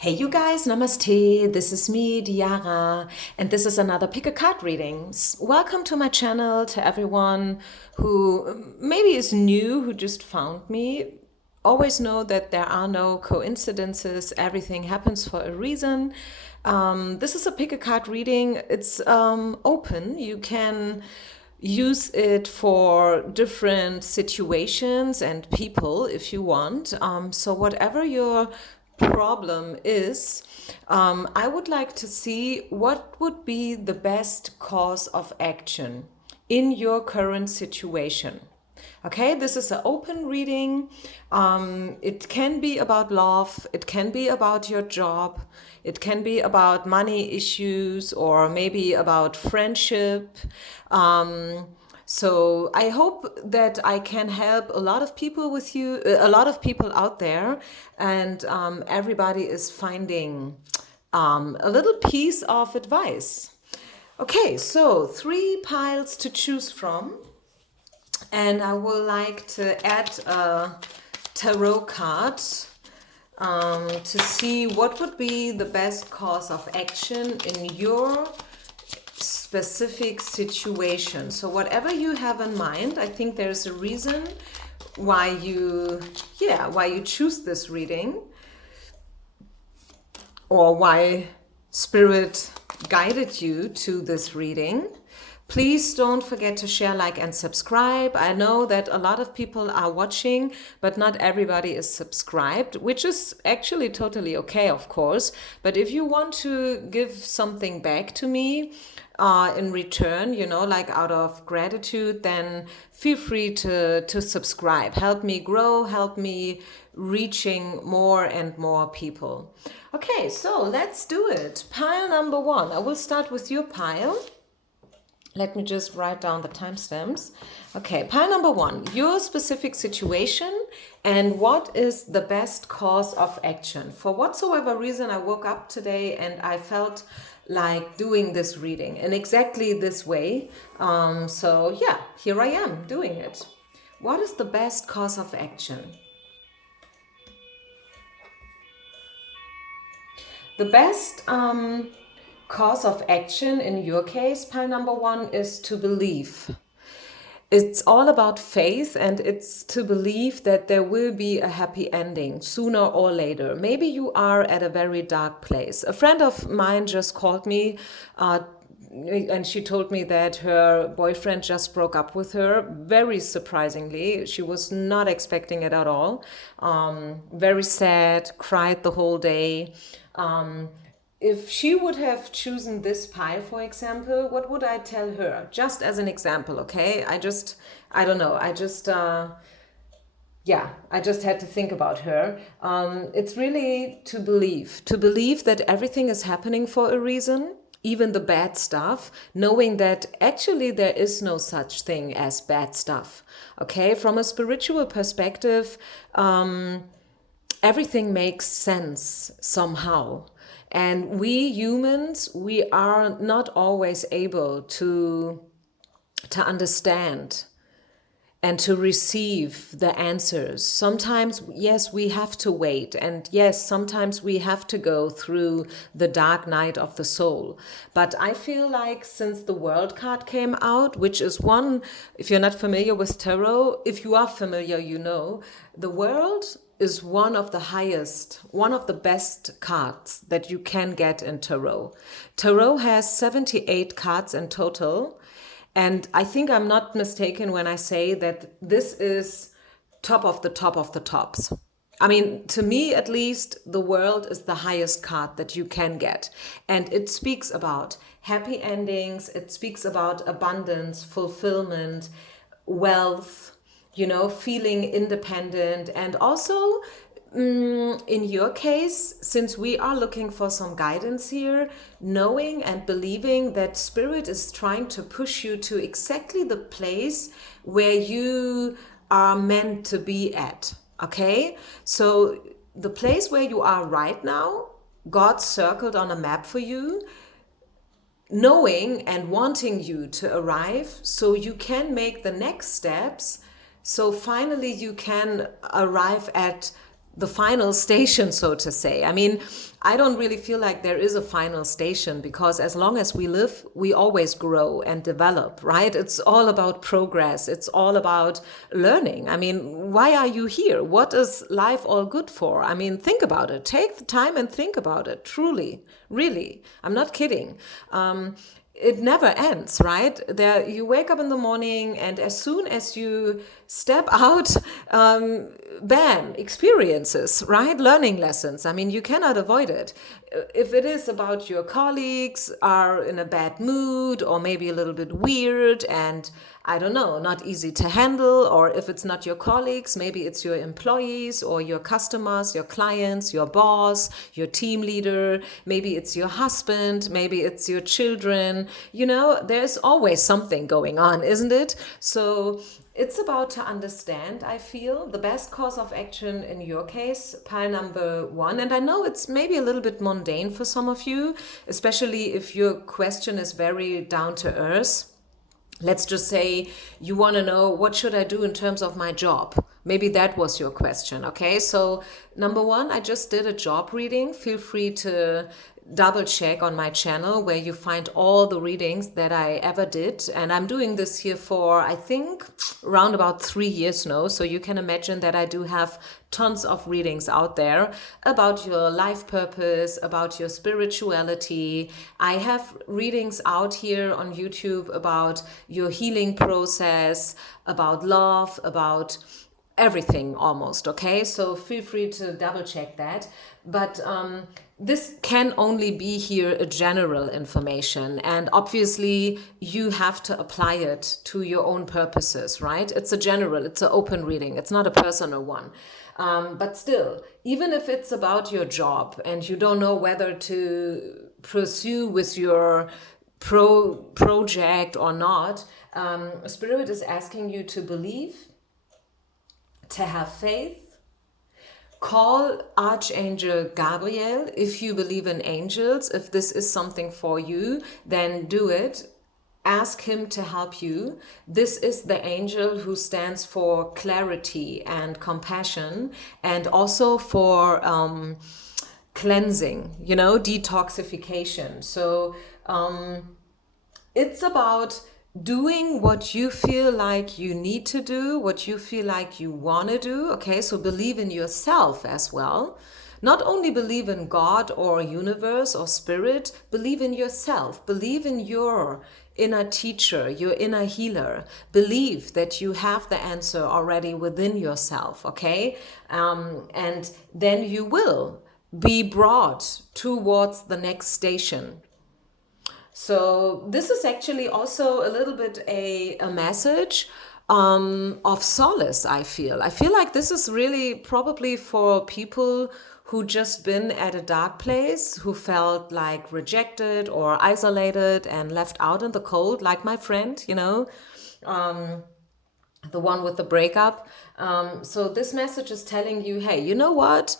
Hey you guys, namaste. This is me, Diara, and this is another pick a card reading. Welcome to my channel, to everyone who maybe is new, who just found me. Always know that there are no coincidences, everything happens for a reason. This is a pick a card reading. It's open. You can use it for different situations and people if you want. So, whatever your problem is, I would like to see what would be the best course of action in your current situation. Okay, this is an open reading. It can be about love, it can be about your job, it can be about money issues, or maybe about friendship. So I hope that I can help a lot of people with you, a lot of people out there, and everybody is finding a little piece of advice. Okay, so 3 piles to choose from. And I would like to add a tarot card to see what would be the best course of action in your specific situation. So whatever you have in mind, I think there's a reason why you choose this reading, or why Spirit guided you to this reading. Please don't forget to share, like, and subscribe. I know that a lot of people are watching, but not everybody is subscribed, which is actually totally okay, of course. But if you want to give something back to me in return, like out of gratitude, then feel free to subscribe. Help me grow, help me reaching more and more people. Okay, so let's do it. Pile number 1. I will start with your pile. Let me just write down the timestamps. Okay, pile number 1, your specific situation and what is the best course of action. For whatsoever reason, I woke up today and I felt like doing this reading in exactly this way. So yeah, here I am doing it. What is the best course of action? The best course of action in your case, pile number 1, is to believe. It's all about faith, and it's to believe that there will be a happy ending sooner or later. Maybe you are at a very dark place. A friend of mine just called me and she told me that her boyfriend just broke up with her, very surprisingly. She was not expecting it at all. Very sad, cried the whole day. If she would have chosen this pile, for example, what would I tell her? Just as an example, okay? I don't know. I just had to think about her. It's really to believe that everything is happening for a reason, even the bad stuff, knowing that actually there is no such thing as bad stuff, okay? From a spiritual perspective, everything makes sense somehow. And we humans, we are not always able to understand and to receive the answers. Sometimes, yes, we have to wait. And yes, sometimes we have to go through the dark night of the soul. But I feel like since the World card came out, which is one, if you're not familiar with tarot, if you are familiar, the World is one of the highest, one of the best cards that you can get in tarot. Tarot has 78 cards in total. And I think I'm not mistaken when I say that this is top of the top of the tops. I mean, to me at least, the World is the highest card that you can get. And it speaks about happy endings, it speaks about abundance, fulfillment, wealth, feeling independent. And also, in your case, since we are looking for some guidance here, knowing and believing that Spirit is trying to push you to exactly the place where you are meant to be at. Okay? So the place where you are right now, God circled on a map for you, knowing and wanting you to arrive so you can make the next steps. So finally you can arrive at the final station, so to say. I mean, I don't really feel like there is a final station, because as long as we live, we always grow and develop, right? It's all about progress. It's all about learning. I mean, why are you here? What is life all good for? I mean, think about it. Take the time and think about it. Truly, really. I'm not kidding. It never ends, right? There, you wake up in the morning, and as soon as you step out, bam, experiences, right? Learning lessons. I mean, you cannot avoid it. If it is about your colleagues are in a bad mood, or maybe a little bit weird, and I don't know, not easy to handle, or if it's not your colleagues, maybe it's your employees or your customers, your clients, your boss, your team leader, maybe it's your husband, maybe it's your children. You know, there's always something going on, isn't it? So it's about to understand, I feel, the best course of action in your case, pile number one. And I know it's maybe a little bit mundane for some of you, especially if your question is very down to earth. Let's just say you want to know, what should I do in terms of my job? Maybe that was your question. Okay, so number one, I just did a job reading. Feel free to double check on my channel where you find all the readings that I ever did. And I'm doing this here for, I think, around about 3 years now. So you can imagine that I do have tons of readings out there about your life purpose, about your spirituality. I have readings out here on YouTube about your healing process, about love, about everything almost. Okay, so feel free to double check that. But this can only be here a general information, and obviously you have to apply it to your own purposes, right? It's a general, it's an open reading, it's not a personal one. But still, even if it's about your job and you don't know whether to pursue with your project or not, Spirit is asking you to believe, to have faith. Call Archangel Gabriel if you believe in angels. If this is something for you, then do it. Ask him to help you. This is the angel who stands for clarity and compassion, and also for cleansing, you know, detoxification. So it's about doing what you feel like you need to do, what you feel like you want to do. Okay, so believe in yourself as well. Not only believe in God or universe or spirit, believe in yourself. Believe in your inner teacher, your inner healer. Believe that you have the answer already within yourself, okay? And then you will be brought towards the next station. So this is actually also a little bit a message of solace, I feel. I feel like this is really probably for people who just been at a dark place, who felt like rejected or isolated and left out in the cold, like my friend, you know, the one with the breakup. So this message is telling you, hey, you know what?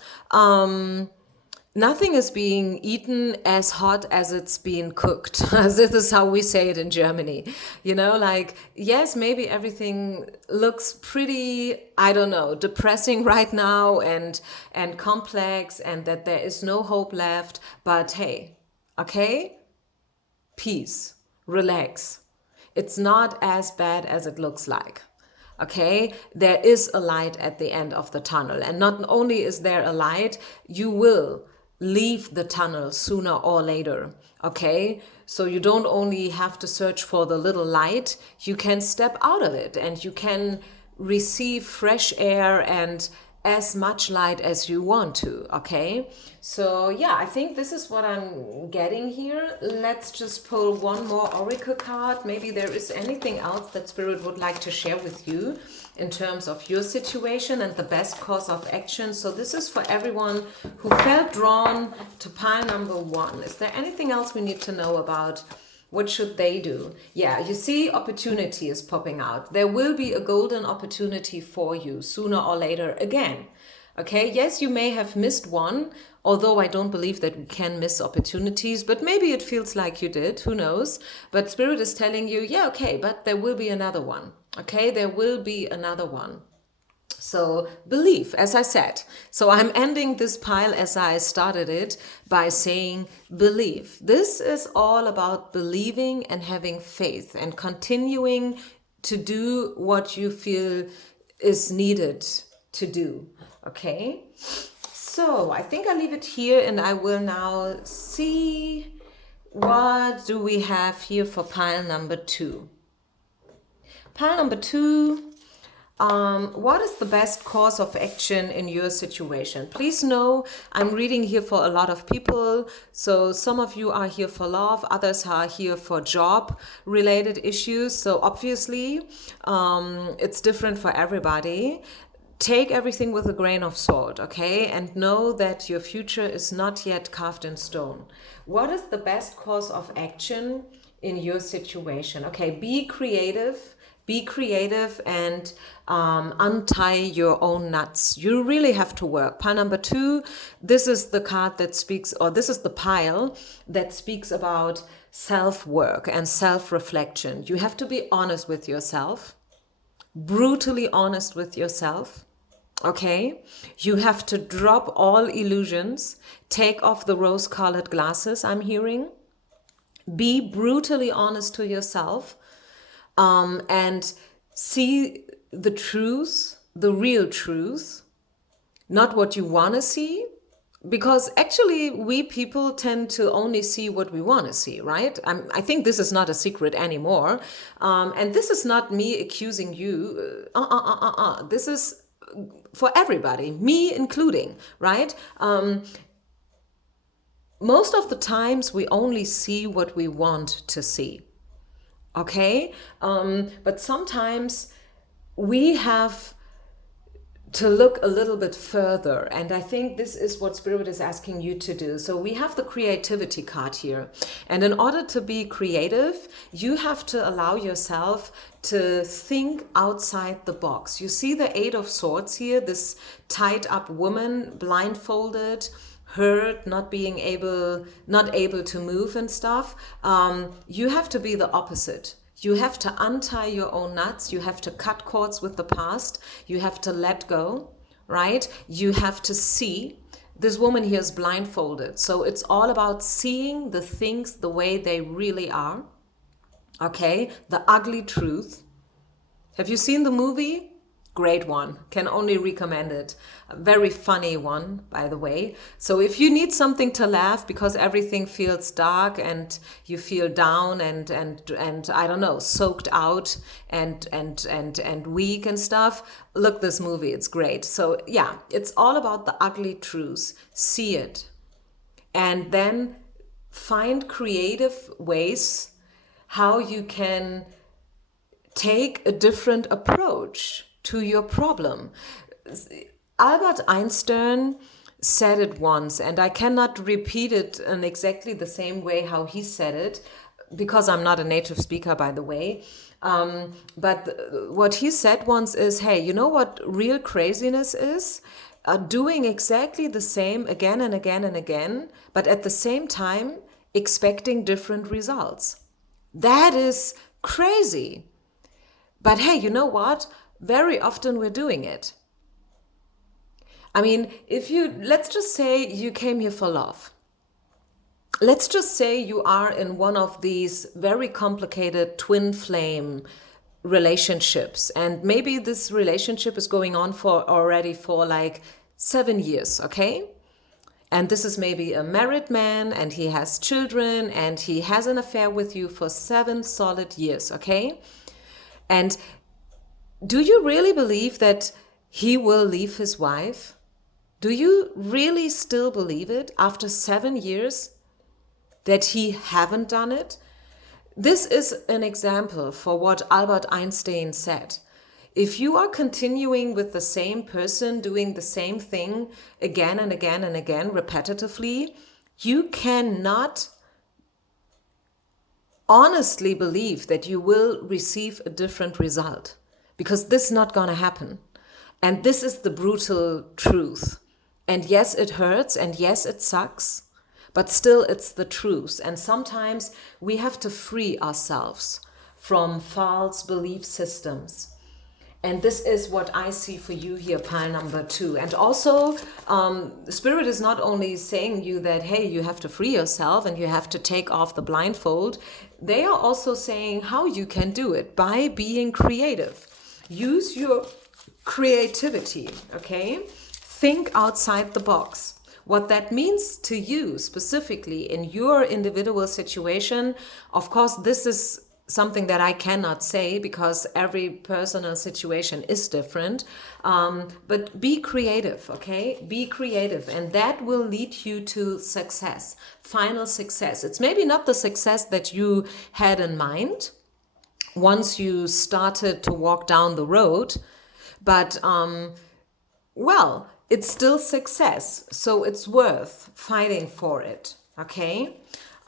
Nothing is being eaten as hot as it's being cooked. This is how we say it in Germany. You know, like, yes, maybe everything looks pretty, I don't know, depressing right now and complex, and that there is no hope left. But hey, okay, peace, relax. It's not as bad as it looks like. Okay, there is a light at the end of the tunnel. And not only is there a light, you will leave the tunnel sooner or later. Okay, so you don't only have to search for the little light, you can step out of it and you can receive fresh air and as much light as you want to. Okay, so yeah, I think this is what I'm getting here. Let's just pull one more oracle card. Maybe there is anything else that Spirit would like to share with you in terms of your situation and the best course of action. So this is for everyone who felt drawn to pile number one. Is there anything else we need to know about? What should they do? Yeah, you see, opportunity is popping out. There will be a golden opportunity for you sooner or later again. Okay, yes, you may have missed one, although I don't believe that we can miss opportunities, but maybe it feels like you did, who knows? But Spirit is telling you, yeah, okay, but there will be another one. Okay, there will be another one. So belief, as I said. So I'm ending this pile as I started it by saying belief. This is all about believing and having faith and continuing to do what you feel is needed to do. Okay? So I think I'll leave it here and I will now see what do we have here for pile number 2. Pile number 2. What is the best course of action in your situation? Please know I'm reading here for a lot of people. So some of you are here for love, others are here for job related issues. So obviously, it's different for everybody. Take everything with a grain of salt, okay? And know that your future is not yet carved in stone. What is the best course of action in your situation? Okay, be creative. Be creative and untie your own knots. You really have to work. Pile number 2, this is the card that speaks, or this is the pile that speaks about self-work and self-reflection. You have to be honest with yourself, brutally honest with yourself. Okay, you have to drop all illusions, take off the rose-colored glasses I'm hearing, be brutally honest to yourself, and see the truth, the real truth, not what you want to see. Because actually, we people tend to only see what we want to see, right? I think this is not a secret anymore. And this is not me accusing you. This is for everybody, me including, right? Most of the times, we only see what we want to see. Okay, but sometimes we have to look a little bit further, and I think this is what Spirit is asking you to do. So we have the creativity card here, and in order to be creative, you have to allow yourself to think outside the box. You see the 8 of Swords here, this tied up woman, blindfolded, hurt, not able to move and stuff. You have to be the opposite. You have to untie your own knots. You have to cut cords with the past. You have to let go, right? You have to see. This woman here is blindfolded. So it's all about seeing the things the way they really are. Okay? The ugly truth. Have you seen the movie? Great one. Can only recommend it. A very funny one, by the way. So if you need something to laugh because everything feels dark and you feel down and I don't know, soaked out and weak and stuff, look this movie. It's great. So yeah, it's all about the ugly truths. See it. And then find creative ways how you can take a different approach to your problem. Albert Einstein said it once, and I cannot repeat it in exactly the same way how he said it, because I'm not a native speaker, by the way. But what he said once is, hey, you know what real craziness is? Doing exactly the same again and again and again, but at the same time expecting different results. That is crazy. But hey, you know what? Very often we're doing it. I mean, let's just say you came here for love. Let's just say you are in one of these very complicated twin flame relationships. And maybe this relationship is going on already for like 7 years, okay? And this is maybe a married man and he has children and he has an affair with you for 7 solid years, okay? And do you really believe that he will leave his wife? Do you really still believe it after 7 years that he haven't done it? This is an example for what Albert Einstein said. If you are continuing with the same person, doing the same thing again and again and again repetitively, you cannot honestly believe that you will receive a different result. Because this is not going to happen. And this is the brutal truth. And yes, it hurts, and yes, it sucks, but still it's the truth. And sometimes we have to free ourselves from false belief systems. And this is what I see for you here, pile number 2. And also, Spirit is not only saying you that, hey, you have to free yourself and you have to take off the blindfold. They are also saying how you can do it by being creative. Use your creativity, okay? Think outside the box. What that means to you specifically in your individual situation, of course, this is something that I cannot say because every personal situation is different. But be creative, okay? Be creative, and that will lead you to success, final success. It's maybe not the success that you had in mind once you started to walk down the road, but well, it's still success, so it's worth fighting for it, okay?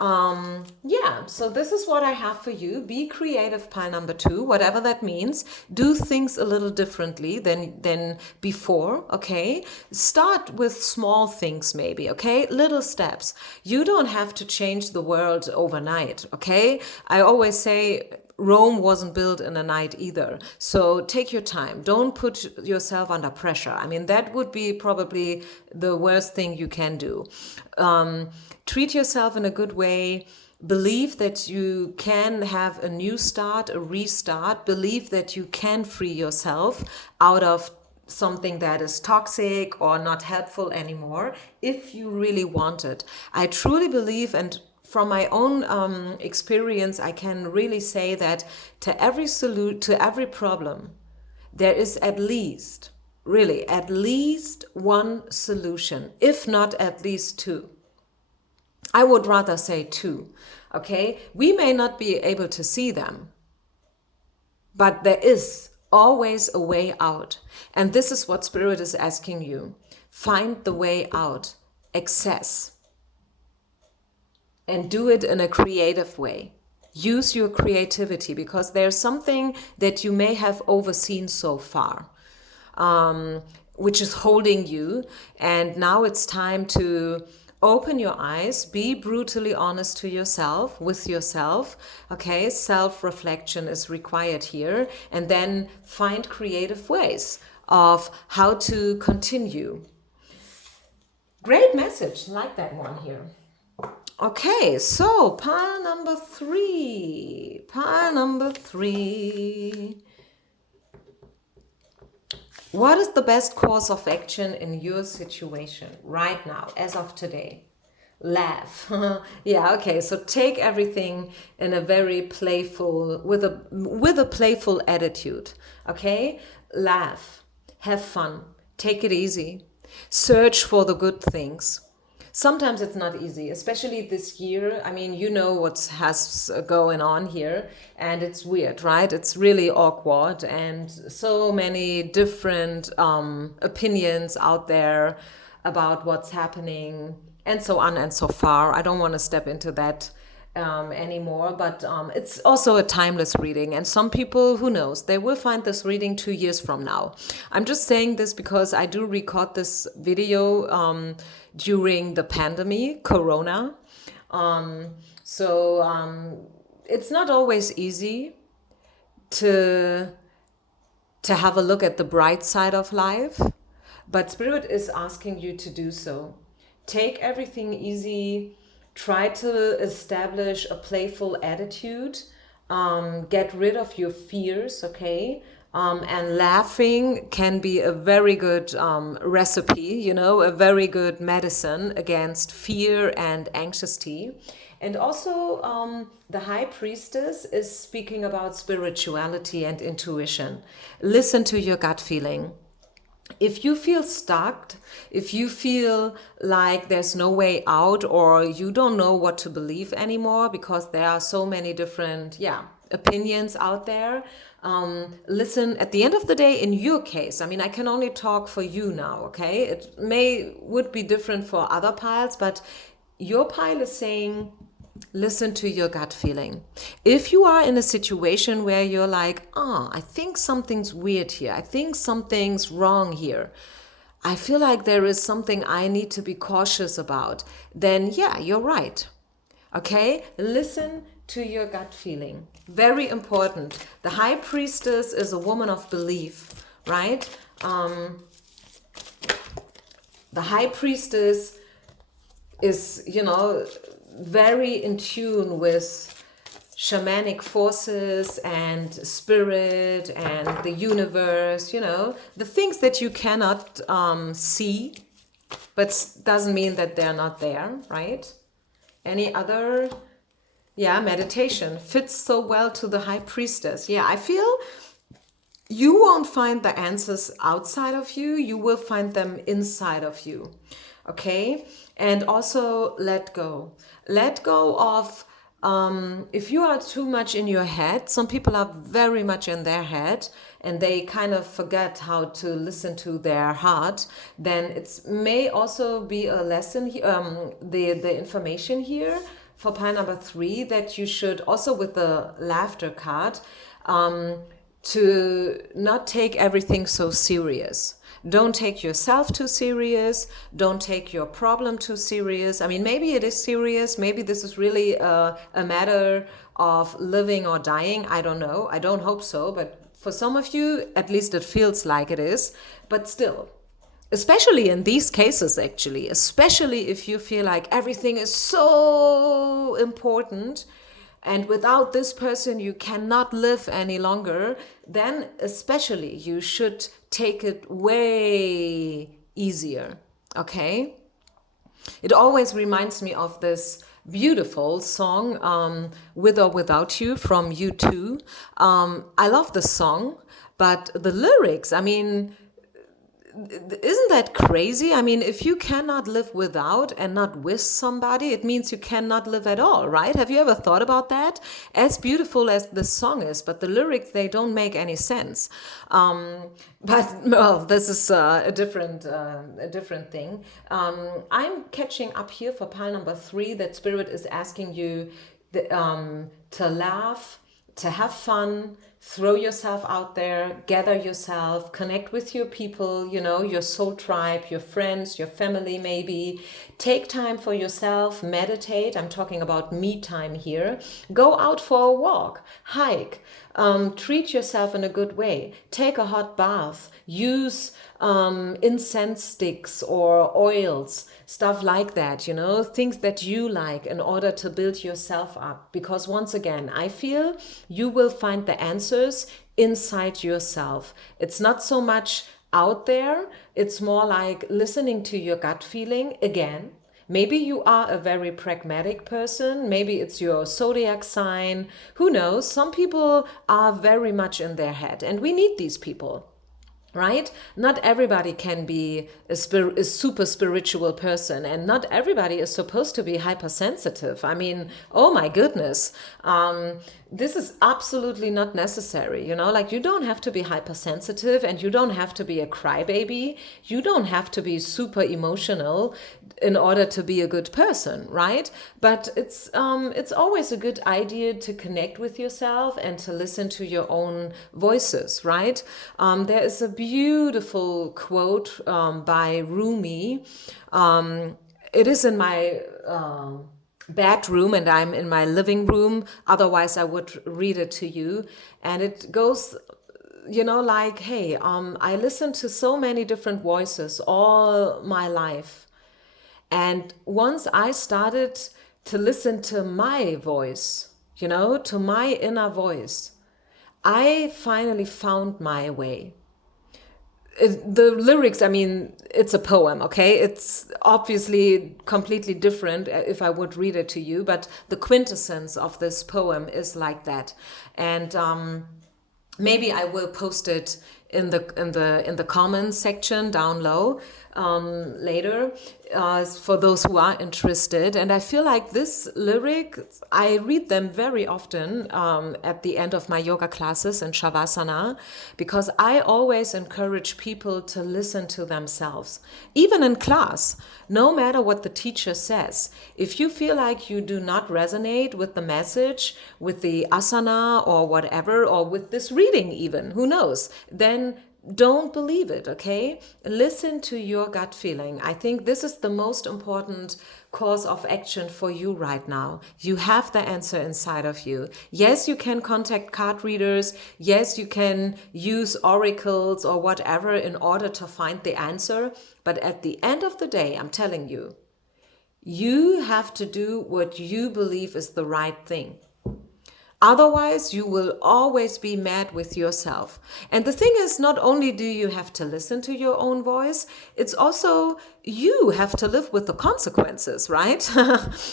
Yeah, so this is what I have for you. Be creative, pile number 2, whatever that means. Do things a little differently than before, okay? Start with small things maybe, okay? Little steps. You don't have to change the world overnight, okay? I always say Rome wasn't built in a night either. So take your time. Don't put yourself under pressure. I mean, that would be probably the worst thing you can do. Treat yourself in a good way. Believe that you can have a new start, a restart. Believe that you can free yourself out of something that is toxic or not helpful anymore if you really want it. I truly believe, and from my own experience, I can really say that to every problem, there is at least one solution, if not at least 2. I would rather say 2, okay? We may not be able to see them, but there is always a way out. And this is what Spirit is asking you. Find the way out. Access. And do it in a creative way. Use your creativity, because there's something that you may have overseen so far, which is holding you. And now it's time to open your eyes, be brutally honest to yourself, with yourself. Okay, self-reflection is required here. And then find creative ways of how to continue. Great message, like that one here. Okay, so pile number 3. What is the best course of action in your situation right now, as of today? Laugh. Yeah, okay, so take everything in a very playful, with a playful attitude, okay? Laugh, have fun, take it easy, search for the good things. Sometimes it's not easy, especially this year. I mean, you know what has going on here, and it's weird, right? It's really awkward, and so many different opinions out there about what's happening, and so on and so far. I don't want to step into that anymore, but it's also a timeless reading, and some people, who knows, they will find this reading 2 years from now. I'm just saying this because I do record this video during the pandemic, Corona. It's not always easy to have a look at the bright side of life, but Spirit is asking you to do so. Take everything easy. Try to establish a playful attitude. Get rid of your fears, okay? And laughing can be a very good recipe, a very good medicine against fear and anxiety. And also, the High Priestess is speaking about spirituality and intuition. Listen to your gut feeling. If you feel stuck, if you feel like there's no way out, or you don't know what to believe anymore because there are so many different opinions out there, listen. At the end of the day, in your case, I mean, I can only talk for you now, okay? It would be different for other piles, but your pile is saying, listen to your gut feeling. If you are in a situation where you're like, I think something's weird here, I think something's wrong here, I feel like there is something I need to be cautious about, then yeah, you're right. Okay? Listen to your gut feeling. Very important. The high priestess is a woman of belief, right? The high priestess is, very in tune with shamanic forces and spirit and the universe, the things that you cannot see, but doesn't mean that they're not there, right? Any other? Yeah, meditation fits so well to the high priestess. Yeah, I feel you won't find the answers outside of you, you will find them inside of you. Okay? And also let go. Let go of, if you are too much in your head, some people are very much in their head and they kind of forget how to listen to their heart, then it may also be a lesson, the information here for pile number 3, that you should also, with the laughter card, to not take everything so serious. Don't take yourself too serious. Don't take your problem too serious. I mean, maybe it is serious. Maybe this is really a matter of living or dying. I don't know. I don't hope so. But for some of you, at least it feels like it is. But still, especially in these cases, actually, especially if you feel like everything is so important, and without this person you cannot live any longer, then especially you should take it way easier, okay? It always reminds me of this beautiful song, With or Without You, from U2. I love the song, but the lyrics, I mean, isn't that crazy? I mean, if you cannot live without and not with somebody, it means you cannot live at all, right? Have you ever thought about that? As beautiful as the song is, but the lyrics, they don't make any sense. But well, this is a different thing. I'm catching up here for pile number 3 that Spirit is asking you to laugh, to have fun, throw yourself out there, gather yourself, connect with your people, your soul tribe, your friends, your family maybe. Take time for yourself, meditate. I'm talking about me time here. Go out for a walk, hike, treat yourself in a good way. Take a hot bath, use incense sticks or oils, stuff like that, things that you like in order to build yourself up. Because once again, I feel you will find the answers inside yourself. It's not so much out there, it's more like listening to your gut feeling again. Maybe you are a very pragmatic person. Maybe it's your zodiac sign. Who knows? Some people are very much in their head, and we need these people. Right? Not everybody can be a super spiritual person, and not everybody is supposed to be hypersensitive. I mean, oh my goodness. This is absolutely not necessary. Like, you don't have to be hypersensitive, and you don't have to be a crybaby. You don't have to be super emotional in order to be a good person, right? But it's always a good idea to connect with yourself and to listen to your own voices, right? There is a beautiful quote by Rumi. It is in my bedroom, and I'm in my living room. Otherwise, I would read it to you. And it goes, like, hey, I listened to so many different voices all my life. And once I started to listen to my voice, to my inner voice, I finally found my way. The lyrics, I mean, it's a poem, okay? It's obviously completely different if I would read it to you, but the quintessence of this poem is like that. And maybe I will post it in the comments section down low later, for those who are interested. And I feel like this lyric, I read them very often at the end of my yoga classes in Shavasana, because I always encourage people to listen to themselves, even in class, no matter what the teacher says. If you feel like you do not resonate with the message, with the asana or whatever, or with this reading even, who knows, then don't believe it, okay? Listen to your gut feeling. I think this is the most important course of action for you right now. You have the answer inside of you. Yes, you can contact card readers. Yes, you can use oracles or whatever in order to find the answer. But at the end of the day, I'm telling you, you have to do what you believe is the right thing. Otherwise, you will always be mad with yourself. And the thing is, not only do you have to listen to your own voice, it's also you have to live with the consequences, right?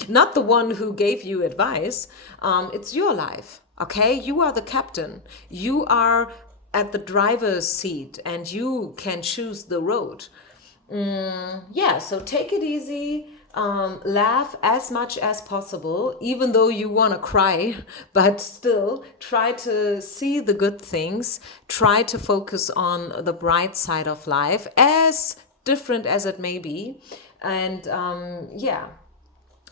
Not the one who gave you advice. It's your life, okay? You are the captain. You are at the driver's seat and you can choose the road. Yeah, so take it easy. Laugh as much as possible, even though you want to cry, but still try to see the good things. Try to focus on the bright side of life, as different as it may be. And yeah,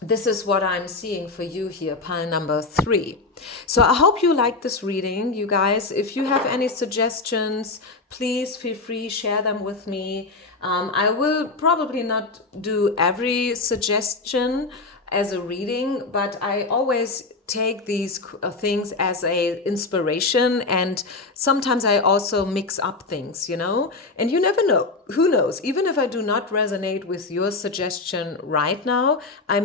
this is what I'm seeing for you here, pile number 3. So I hope you like this reading, you guys. If you have any suggestions, please feel free, share them with me. I will probably not do every suggestion as a reading, but I always take these things as a inspiration, and sometimes I also mix up things, and you never know. Who knows? Even if I do not resonate with your suggestion right now, I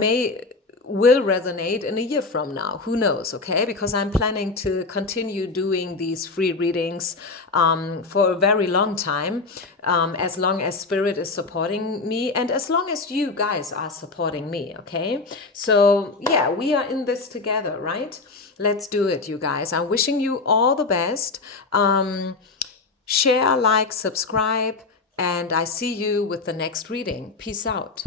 will resonate in a year from now. Who knows? Okay, because I'm planning to continue doing these free readings for a very long time, as long as Spirit is supporting me and as long as you guys are supporting me. Okay, so yeah, we are in this together, right? Let's do it, you guys. I'm wishing you all the best. Share, like, subscribe, and I see you with the next reading. Peace out.